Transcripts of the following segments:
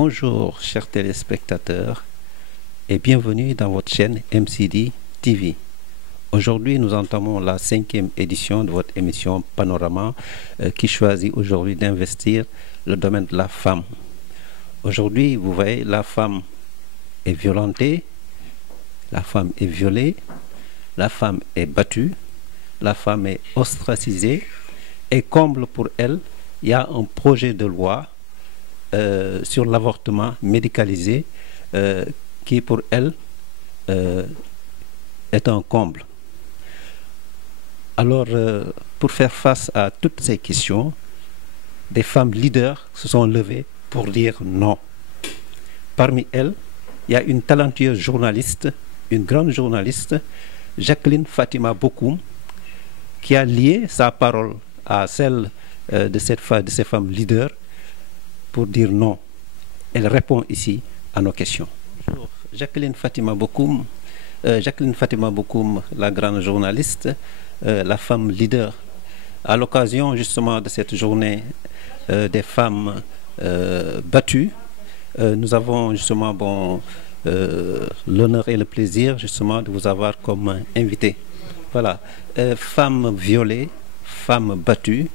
Bonjour chers téléspectateurs et bienvenue dans votre chaîne MCD TV. Aujourd'hui nous entamons la 5e édition de votre émission Panorama qui choisit aujourd'hui d'investir le domaine de la femme. Aujourd'hui vous voyez, la femme est violentée, la femme est violée, la femme est battue, la femme est ostracisée et comble pour elle, il y a un projet de loi sur l'avortement médicalisé qui pour elle est un comble. Alors pour faire face à toutes ces questions, des femmes leaders se sont levées pour dire non. Parmi elles, il y a une talentueuse journaliste, une grande journaliste, Jacqueline Fatima Bokoum, qui a lié sa parole à celle de ces femmes leaders pour dire non. Elle répond ici à nos questions. Bonjour, Jacqueline Fatima Bokoum. Jacqueline Fatima Bokoum, la grande journaliste, la femme leader. À l'occasion justement de cette journée des femmes battues, nous avons justement l'honneur et le plaisir justement de vous avoir comme invité. Voilà, femmes violées, femmes battues,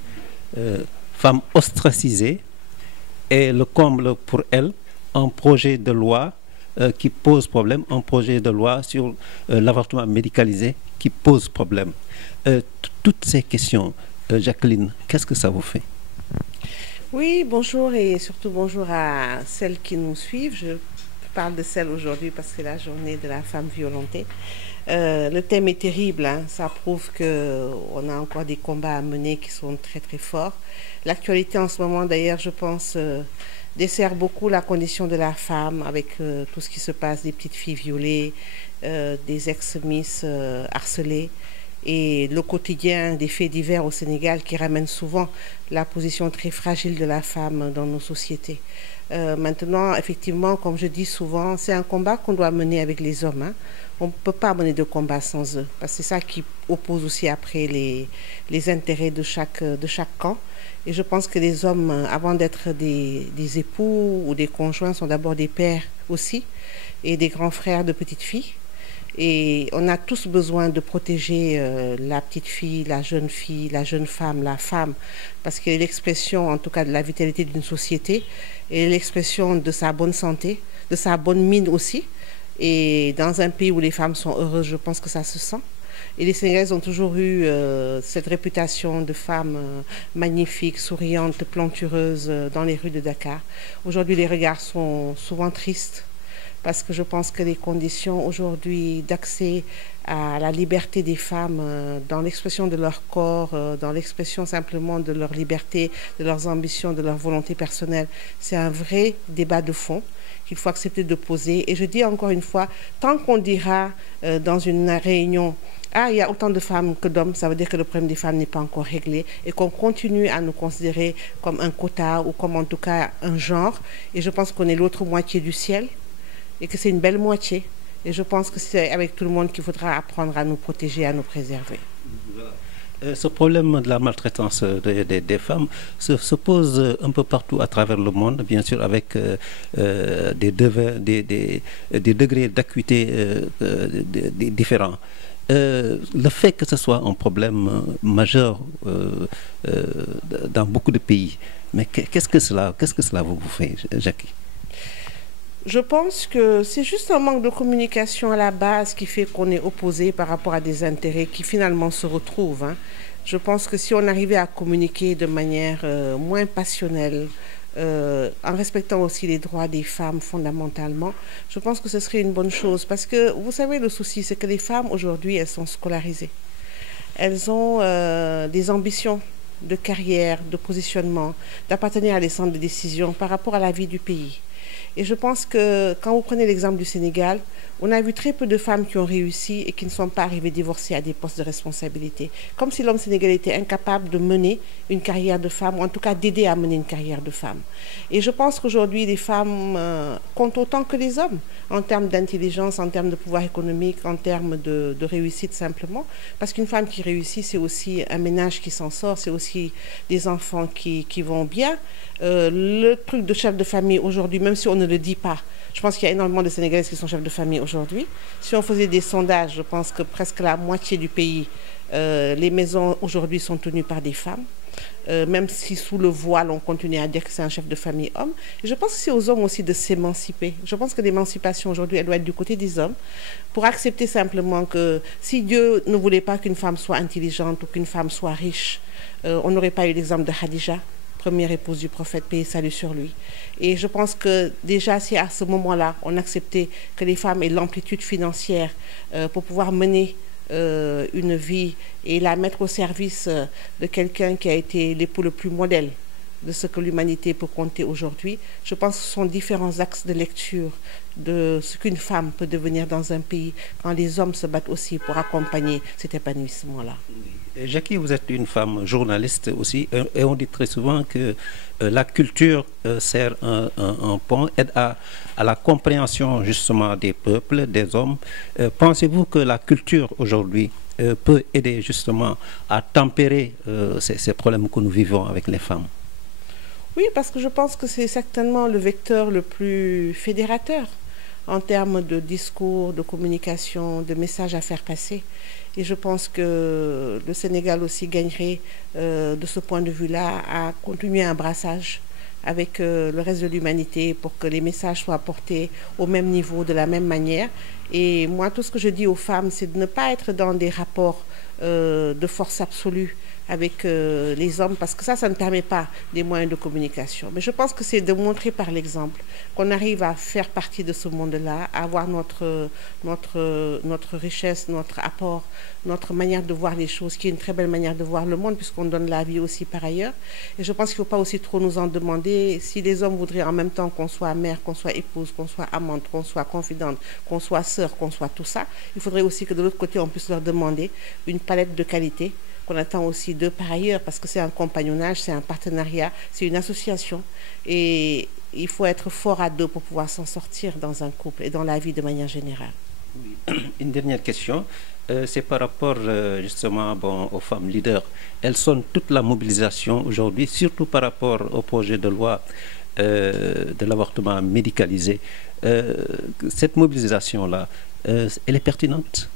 femmes ostracisées, et le comble pour elles, un projet de loi qui pose problème, un projet de loi sur l'avortement médicalisé qui pose problème. Toutes ces questions, Jacqueline, qu'est-ce que ça vous fait? Oui, bonjour et surtout bonjour à celles qui nous suivent. Je parle de celles aujourd'hui parce que c'est la journée de la femme violentée. Le thème est terrible, hein. Ça prouve qu'on a encore des combats à mener qui sont très très forts. L'actualité en ce moment d'ailleurs, je pense, dessert beaucoup la condition de la femme avec tout ce qui se passe, des petites filles violées, des ex-miss harcelées et le quotidien des faits divers au Sénégal qui ramène souvent la position très fragile de la femme dans nos sociétés. Maintenant, effectivement, comme je dis souvent, c'est un combat qu'on doit mener avec les hommes, hein. On ne peut pas mener de combat sans eux, parce que c'est ça qui oppose aussi après les intérêts de chaque camp. Et je pense que les hommes, avant d'être des époux ou des conjoints, sont d'abord des pères aussi, et des grands frères de petites filles. Et on a tous besoin de protéger la petite fille, la jeune femme, la femme, parce qu'elle est l'expression, en tout cas, de la vitalité d'une société, et l'expression de sa bonne santé, de sa bonne mine aussi. Et dans un pays où les femmes sont heureuses, je pense que ça se sent. Et les Sénégalaises ont toujours eu cette réputation de femmes magnifiques, souriantes, plantureuses dans les rues de Dakar. Aujourd'hui, les regards sont souvent tristes parce que je pense que les conditions aujourd'hui d'accès à la liberté des femmes dans l'expression de leur corps, dans l'expression simplement de leur liberté, de leurs ambitions, de leur volonté personnelle, c'est un vrai débat de fond qu'il faut accepter de poser. Et je dis encore une fois, tant qu'on dira dans une réunion « Ah, il y a autant de femmes que d'hommes », ça veut dire que le problème des femmes n'est pas encore réglé et qu'on continue à nous considérer comme un quota ou comme en tout cas un genre. Et je pense qu'on est l'autre moitié du ciel et que c'est une belle moitié. Et je pense que c'est avec tout le monde qu'il faudra apprendre à nous protéger, à nous préserver. Ce problème de la maltraitance des femmes se pose un peu partout à travers le monde, bien sûr, avec des degrés d'acuité différents. Le fait que ce soit un problème majeur dans beaucoup de pays, mais qu'est-ce que cela vous fait, Jackie? Je pense que c'est juste un manque de communication à la base qui fait qu'on est opposé par rapport à des intérêts qui finalement se retrouvent, hein. Je pense que si on arrivait à communiquer de manière moins passionnelle, en respectant aussi les droits des femmes fondamentalement, je pense que ce serait une bonne chose. Parce que vous savez, le souci, c'est que les femmes aujourd'hui, elles sont scolarisées. Elles ont des ambitions de carrière, de positionnement, d'appartenir à des centres de décision par rapport à la vie du pays. Et je pense que quand vous prenez l'exemple du Sénégal, on a vu très peu de femmes qui ont réussi et qui ne sont pas arrivées divorcées à des postes de responsabilité. Comme si l'homme sénégalais était incapable de mener une carrière de femme, ou en tout cas d'aider à mener une carrière de femme. Et je pense qu'aujourd'hui, les femmes comptent autant que les hommes, en termes d'intelligence, en termes de pouvoir économique, en termes de réussite simplement. Parce qu'une femme qui réussit, c'est aussi un ménage qui s'en sort, c'est aussi des enfants qui vont bien. Le truc de chef de famille aujourd'hui, même si on ne le dit pas, je pense qu'il y a énormément de Sénégalaises qui sont chefs de famille aujourd'hui. Si on faisait des sondages, je pense que presque la moitié du pays, les maisons aujourd'hui sont tenues par des femmes. Même si sous le voile, on continue à dire que c'est un chef de famille homme. Et je pense que c'est aux hommes aussi de s'émanciper. Je pense que l'émancipation aujourd'hui, elle doit être du côté des hommes pour accepter simplement que si Dieu ne voulait pas qu'une femme soit intelligente ou qu'une femme soit riche, on n'aurait pas eu l'exemple de Khadija, première épouse du prophète, paix et salut sur lui. Et je pense que déjà, si à ce moment-là, on acceptait que les femmes aient l'amplitude financière pour pouvoir mener une vie et la mettre au service de quelqu'un qui a été l'époux le plus modèle de ce que l'humanité peut compter aujourd'hui, je pense que ce sont différents axes de lecture de ce qu'une femme peut devenir dans un pays quand les hommes se battent aussi pour accompagner cet épanouissement-là. Jackie, vous êtes une femme journaliste aussi, et on dit très souvent que la culture sert un pont, aide à la compréhension justement des peuples, des hommes. Pensez-vous que la culture aujourd'hui peut aider justement à tempérer ces problèmes que nous vivons avec les femmes? Oui, parce que je pense que c'est certainement le vecteur le plus fédérateur en termes de discours, de communication, de messages à faire passer. Et je pense que le Sénégal aussi gagnerait de ce point de vue-là à continuer un brassage avec le reste de l'humanité pour que les messages soient portés au même niveau, de la même manière. Et moi, tout ce que je dis aux femmes, c'est de ne pas être dans des rapports de force absolue avec les hommes, parce que ça ne permet pas des moyens de communication. Mais je pense que c'est de montrer par l'exemple qu'on arrive à faire partie de ce monde-là, à avoir notre richesse, notre apport, notre manière de voir les choses, qui est une très belle manière de voir le monde, puisqu'on donne la vie aussi par ailleurs. Et je pense qu'il ne faut pas aussi trop nous en demander. Si les hommes voudraient en même temps qu'on soit mère, qu'on soit épouse, qu'on soit amante, qu'on soit confidente, qu'on soit sœur, qu'on soit tout ça, il faudrait aussi que de l'autre côté, on puisse leur demander une palette de qualité qu'on attend aussi d'eux par ailleurs, parce que c'est un compagnonnage, c'est un partenariat, c'est une association. Et il faut être fort à deux pour pouvoir s'en sortir dans un couple et dans la vie de manière générale. Oui. Une dernière question, c'est par rapport justement aux femmes leaders. Elles sont toute la mobilisation aujourd'hui, surtout par rapport au projet de loi de l'avortement médicalisé. Cette mobilisation-là, elle est pertinente?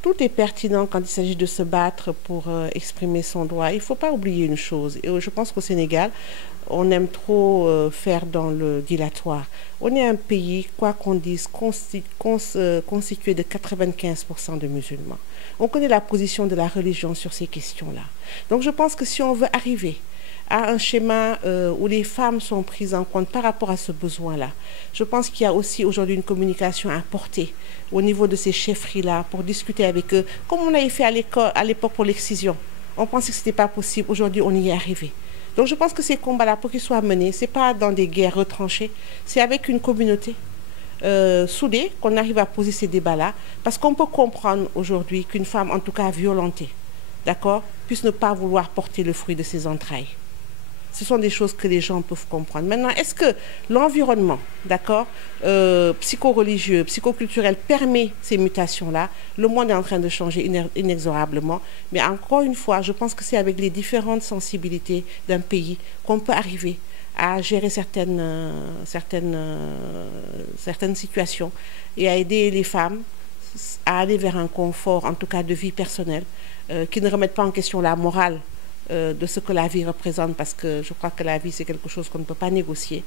Tout est pertinent quand il s'agit de se battre pour exprimer son droit. Il ne faut pas oublier une chose. Et je pense qu'au Sénégal, on aime trop faire dans le dilatoire. On est un pays, quoi qu'on dise, constitué de 95% de musulmans. On connaît la position de la religion sur ces questions-là. Donc je pense que si on veut arriver à un schéma où les femmes sont prises en compte par rapport à ce besoin-là. Je pense qu'il y a aussi aujourd'hui une communication à porter au niveau de ces chefferies-là pour discuter avec eux, comme on avait fait à l'époque pour l'excision. On pensait que ce n'était pas possible. Aujourd'hui, on y est arrivé. Donc je pense que ces combats-là, pour qu'ils soient menés, ce n'est pas dans des guerres retranchées, c'est avec une communauté soudée qu'on arrive à poser ces débats-là, parce qu'on peut comprendre aujourd'hui qu'une femme, en tout cas violentée, d'accord, puisse ne pas vouloir porter le fruit de ses entrailles. Ce sont des choses que les gens peuvent comprendre. Maintenant, est-ce que l'environnement, d'accord, psycho-religieux, psychoculturel permet ces mutations-là? Le monde est en train de changer inexorablement. Mais encore une fois, je pense que c'est avec les différentes sensibilités d'un pays qu'on peut arriver à gérer certaines situations et à aider les femmes à aller vers un confort, en tout cas de vie personnelle, qui ne remettent pas en question la morale de ce que la vie représente, parce que je crois que la vie, c'est quelque chose qu'on ne peut pas négocier,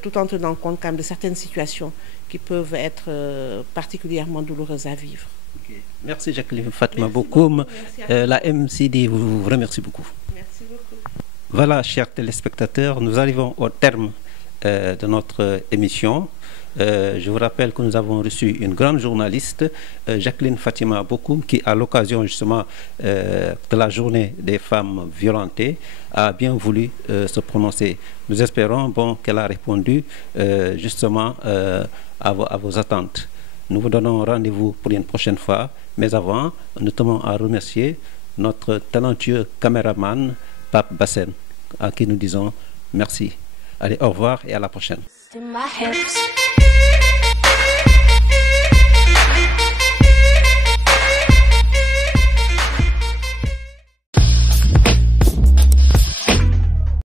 tout en tenant compte quand même de certaines situations qui peuvent être particulièrement douloureuses à vivre. Okay. Merci Jacqueline Fatma Bokoum. La MCD vous remercie beaucoup. Merci beaucoup. Voilà, chers téléspectateurs, nous arrivons au terme de notre émission. Je vous rappelle que nous avons reçu une grande journaliste, Jacqueline Fatima Bokoum, qui, à l'occasion justement de la journée des femmes violentées, a bien voulu se prononcer. Nous espérons qu'elle a répondu justement à vos attentes. Nous vous donnons rendez-vous pour une prochaine fois, mais avant, nous tenons à remercier notre talentueux caméraman, Pape Bassène, à qui nous disons merci. Allez, au revoir et à la prochaine.